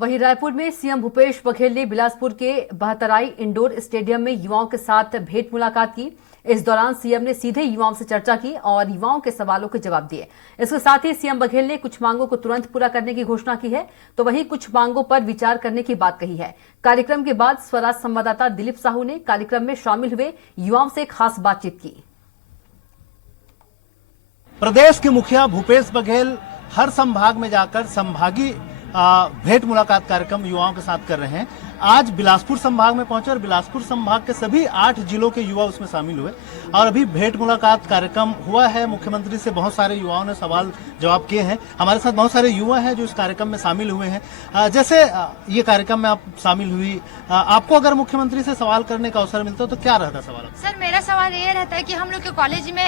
वहीं रायपुर में सीएम भूपेश बघेल ने बिलासपुर के बहतराई इंडोर स्टेडियम में युवाओं के साथ भेंट मुलाकात की। इस दौरान सीएम ने सीधे युवाओं से चर्चा की और युवाओं के सवालों के जवाब दिए। इसके साथ ही सीएम बघेल ने कुछ मांगों को तुरंत पूरा करने की घोषणा की है, तो वहीं कुछ मांगों पर विचार करने की बात कही है। कार्यक्रम के बाद स्वराज संवाददाता दिलीप साहू ने कार्यक्रम में शामिल हुए युवाओं से खास बातचीत की। प्रदेश के मुखिया भूपेश बघेल हर संभाग में जाकर संभागीय भेंट मुलाकात कार्यक्रम युवाओं के साथ कर रहे हैं। आज बिलासपुर संभाग में पहुंचे और बिलासपुर संभाग के सभी 8 जिलों के युवा उसमें शामिल हुए और अभी भेंट मुलाकात कार्यक्रम हुआ है। मुख्यमंत्री से बहुत सारे युवाओं ने सवाल जवाब किए हैं। हमारे साथ बहुत सारे युवा हैं जो इस कार्यक्रम में शामिल हुए हैं। जैसे ये कार्यक्रम में आप शामिल हुई, आपको अगर मुख्यमंत्री से सवाल करने का अवसर मिलता तो क्या रहता सवाल? सर, मेरा सवाल ये रहता है कि हम लोग के कॉलेज में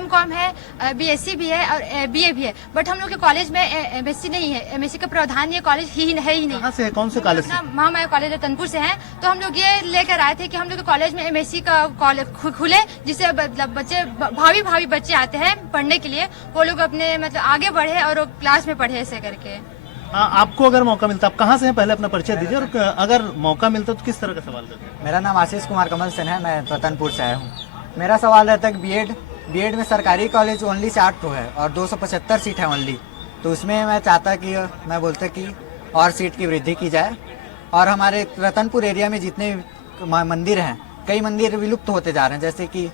M.Com है, BSc भी है और BA भी है, बट हम लोग के कॉलेज में MSc नहीं है। MSc का प्रावधान ये कॉलेज ही है ही नहीं। कहाँ से है? कौन से कॉलेज से? महामाया कॉलेज रतनपुर से हैं। तो हम लोग ये लेकर आए थे कि हम लोग के कॉलेज में MSc का कॉलेज खुले, जिससे मतलब बच्चे भावी बच्चे आते हैं पढ़ने के लिए, वो लोग अपने मतलब आगे बढ़े और वो क्लास में पढ़े ऐसे करके। आपको अगर मौका मिलता, आप कहाँ से हैं पहले अपना परिचय दीजिए और अगर मौका मिलता तो किस तरह का सवाल करते हैं? मेरा नाम आशीष कुमार कमल सेन है, मैं रतनपुर से आया हूँ। मेरा सवाल रहता है कि बीएड में सरकारी कॉलेज ओनली 8 तो है और 275 सीट है ओनली, तो उसमें मैं बोलता कि और सीट की वृद्धि की जाए। और हमारे रतनपुर एरिया में जितने मंदिर हैं, कई मंदिर विलुप्त होते जा रहे हैं, जैसे कि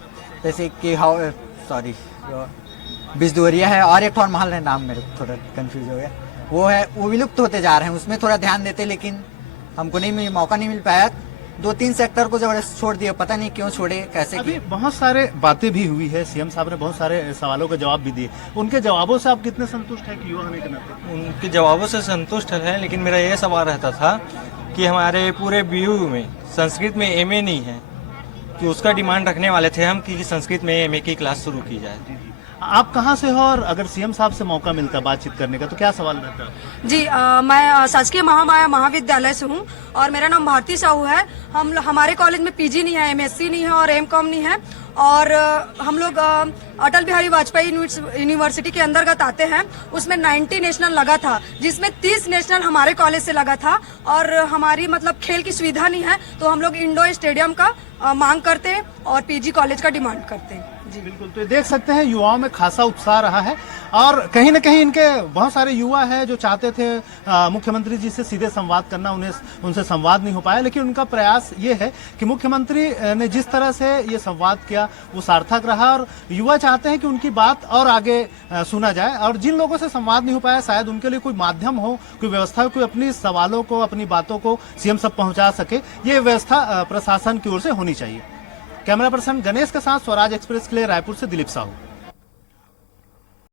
बिजदुवरिया है और एक और महल है, नाम मेरे थोड़ा कंफ्यूज हो गया, वो विलुप्त होते जा रहे हैं। उसमें थोड़ा ध्यान देते, लेकिन हमको मौका नहीं मिल पाया। 2-3 सेक्टर को जबरदस्त छोड़ दिए, पता नहीं क्यों छोड़े, कैसे अभी बहुत सारे बातें भी हुई है। सीएम साहब ने बहुत सारे सवालों के जवाब भी दिए। उनके जवाबों से आप कितने संतुष्ट हैं कि युवा होने के नाते? उनके जवाबों से संतुष्ट है, लेकिन मेरा यह सवाल रहता था कि हमारे पूरे BU में संस्कृत में MA नहीं है, कि उसका डिमांड रखने वाले थे हम कि संस्कृत में MA की क्लास शुरू की जाए। आप कहाँ से हो और अगर सीएम साहब से मौका मिलता बातचीत करने का तो क्या सवाल रहता है? जी, मैं शासकीय महामाया महाविद्यालय से हूँ और मेरा नाम भारती साहू है। हमारे कॉलेज में PG नहीं है, MSc नहीं है और M.Com नहीं है। और हम लोग अटल बिहारी वाजपेयी यूनिवर्सिटी के अंतर्गत आते हैं। उसमें 90 नेशनल लगा था, जिसमें 30 नेशनल हमारे कॉलेज से लगा था। और हमारी मतलब खेल की सुविधा नहीं है, तो हम लोग इंडोर स्टेडियम का मांग करते हैं और PG कॉलेज का डिमांड करते हैं। जी बिल्कुल, तो देख सकते हैं युवाओं में खासा उत्साह रहा है और कहीं न कहीं इनके बहुत सारे युवा हैं जो चाहते थे मुख्यमंत्री जी से सीधे संवाद करना, उनसे संवाद नहीं हो पाया। लेकिन उनका प्रयास ये है कि मुख्यमंत्री ने जिस तरह से ये संवाद किया वो सार्थक रहा और युवा चाहते हैं कि उनकी बात और आगे सुना जाए। और जिन लोगों से संवाद नहीं हो पाया, शायद उनके लिए कोई माध्यम हो, कोई व्यवस्था हो, कोई अपनी सवालों को, अपनी बातों को सीएम सब पहुंचा सके, ये व्यवस्था प्रशासन की ओर से होनी चाहिए। कैमरा पर्सन गणेश के साथ स्वराज एक्सप्रेस के लिए रायपुर से दिलीप साहू।